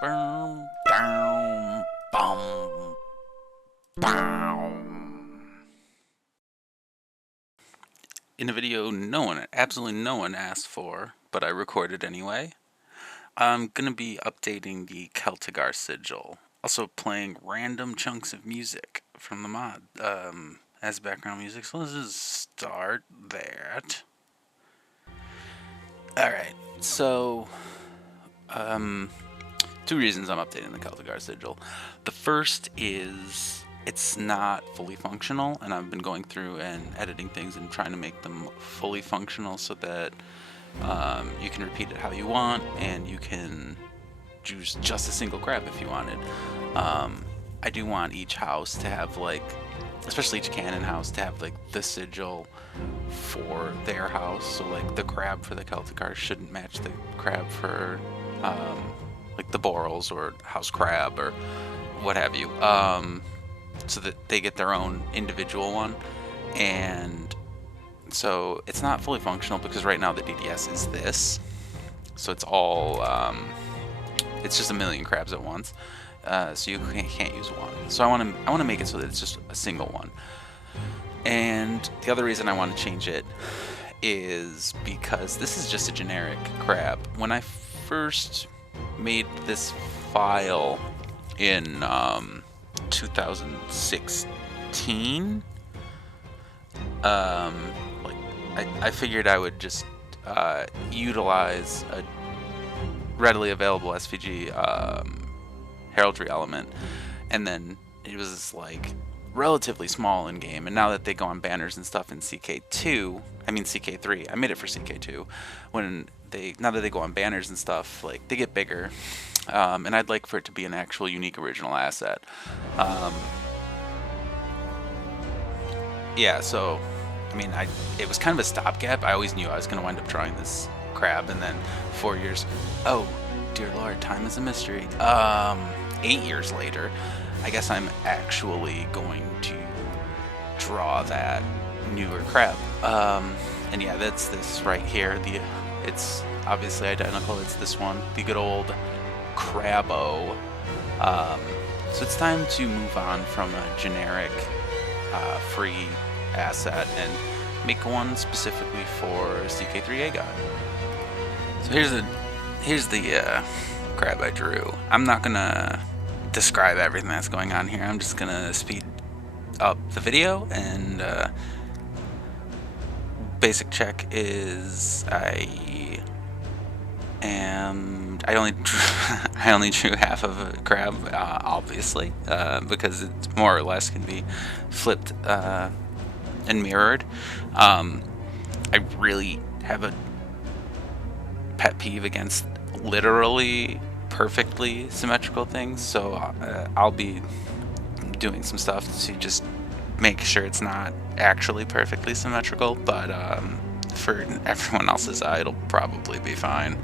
Boom, down, bum, boom. In a video absolutely no one asked for, but I recorded anyway, I'm gonna be updating the Celtigar sigil. Also playing random chunks of music from the mod as background music. So let's just start that. Alright, so two reasons I'm updating the Celtigar sigil. The first is it's not fully functional, and I've been going through and editing things and trying to make them fully functional so that you can repeat it how you want, and you can choose just a single crab if you wanted. I do want each house to have, like, especially each cannon house, to have like the sigil for their house. So like the crab for the Celtigar shouldn't match the crab for like the Borals or house crab or what have you. So that they get their own individual one. And so it's not fully functional because right now the DDS is this. So it's all, it's just a million crabs at once. So you can't use one. So I want to make it so that it's just a single one. And the other reason I want to change it is because this is just a generic crab. When I first made this file in 2016, like I figured I would just utilize a readily available SVG heraldry element, and then it was like relatively small in game. And now that they go on banners and stuff in CK3, I made it for CK2. Now that they go on banners and stuff, like they get bigger, and I'd like for it to be an actual unique original asset. Yeah, so I mean, it was kind of a stopgap. I always knew I was going to wind up drawing this crab, and then 4 years, oh dear lord, time is a mystery. 8 years later, I guess I'm actually going to draw that newer crab. And yeah, that's this right here. It's obviously identical. It's this one, the good old Crabbo. So it's time to move on from a generic free asset and make one specifically for CK3AGOT. So here's the crab I drew. I'm not gonna describe everything that's going on here. I'm just gonna speed up the video, and basic check is I only I only drew half of a crab, obviously, because it more or less can be flipped and mirrored. I really have a pet peeve against literally perfectly symmetrical things, so I'll be doing some stuff to just make sure it's not actually perfectly symmetrical, but for everyone else's eye it'll probably be fine.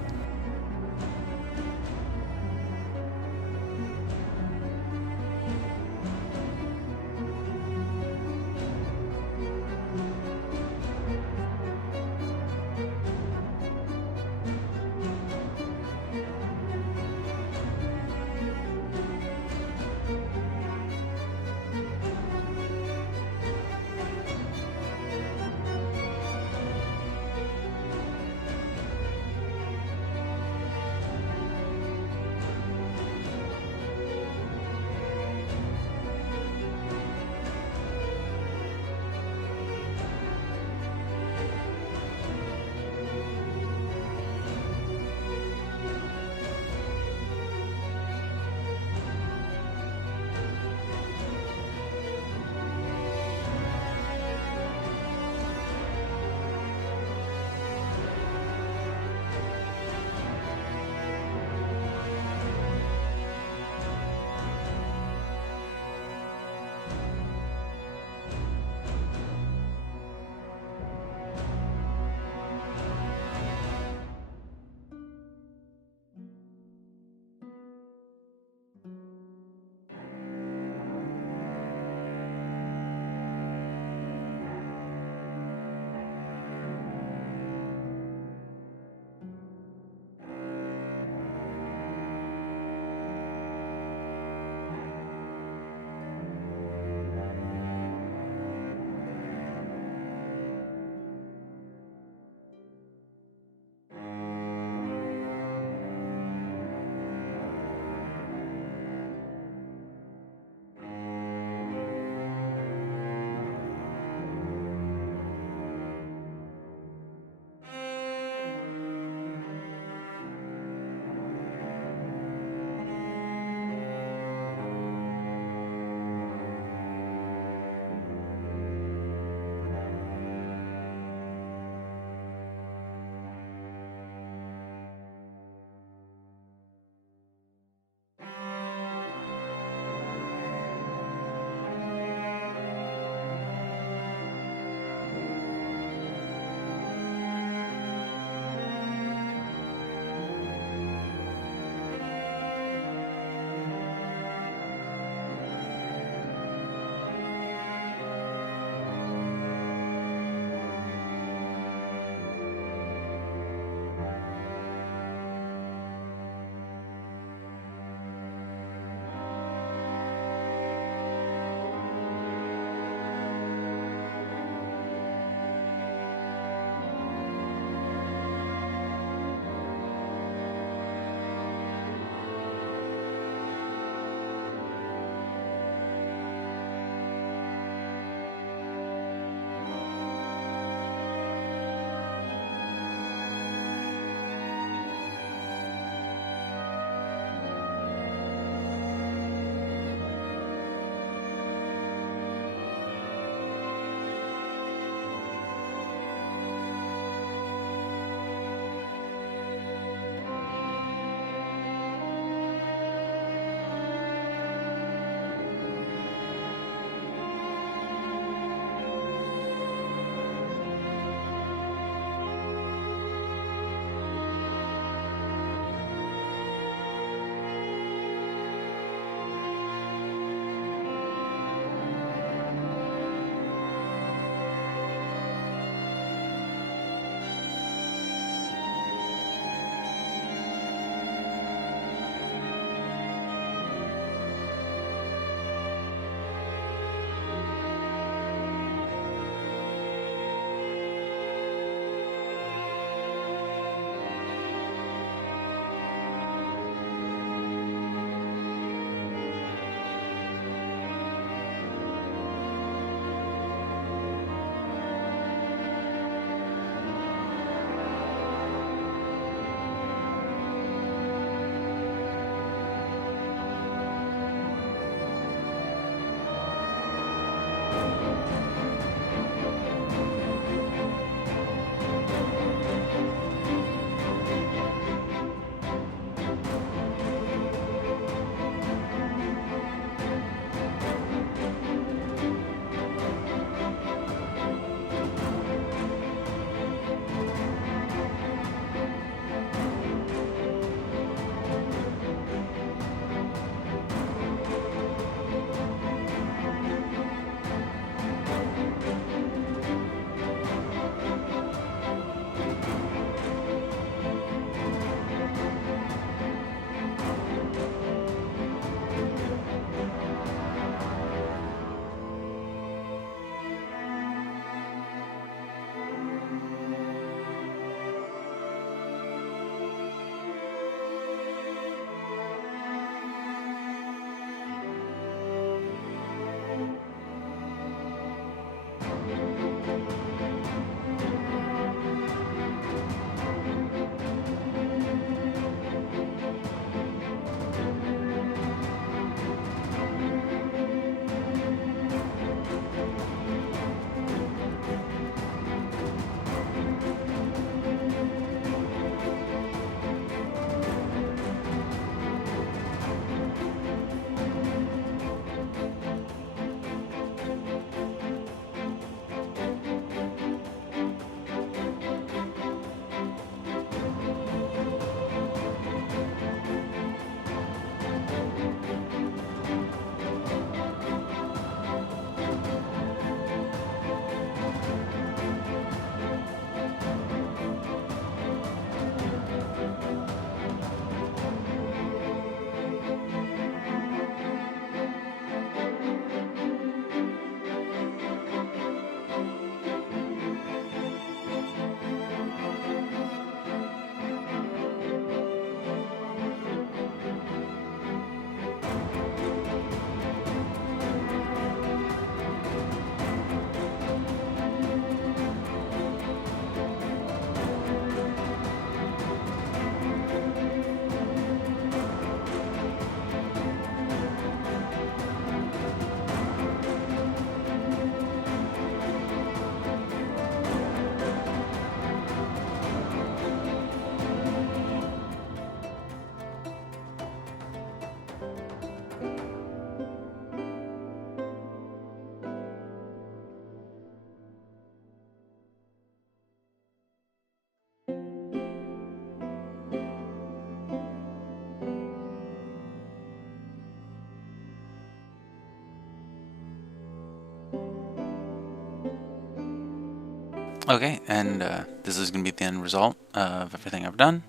Okay, and this is going to be the end result of everything I've done.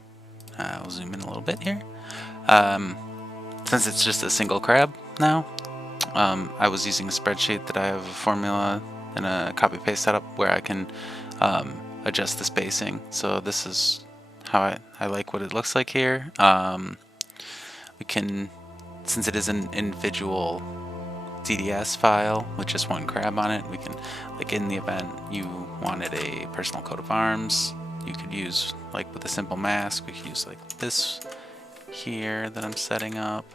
I'll zoom in a little bit here. Since it's just a single crab now, I was using a spreadsheet that I have a formula and a copy paste setup where I can adjust the spacing. So this is how I like what it looks like here. We can, since it is an individual DDS file with just one crab on it, we can, like in the event you wanted a personal coat of arms, you could use, like with a simple mask, we could use like this here that I'm setting up.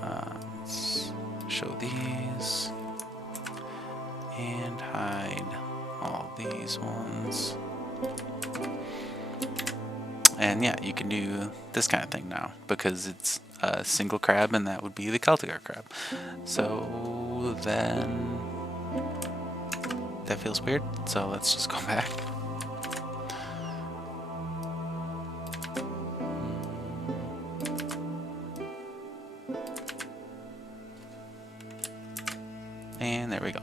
Let's show these and hide all these ones. And yeah, you can do this kind of thing now because it's a single crab, and that would be the celtigar crab. So then that feels weird, so let's just go back. And there we go.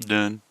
Done.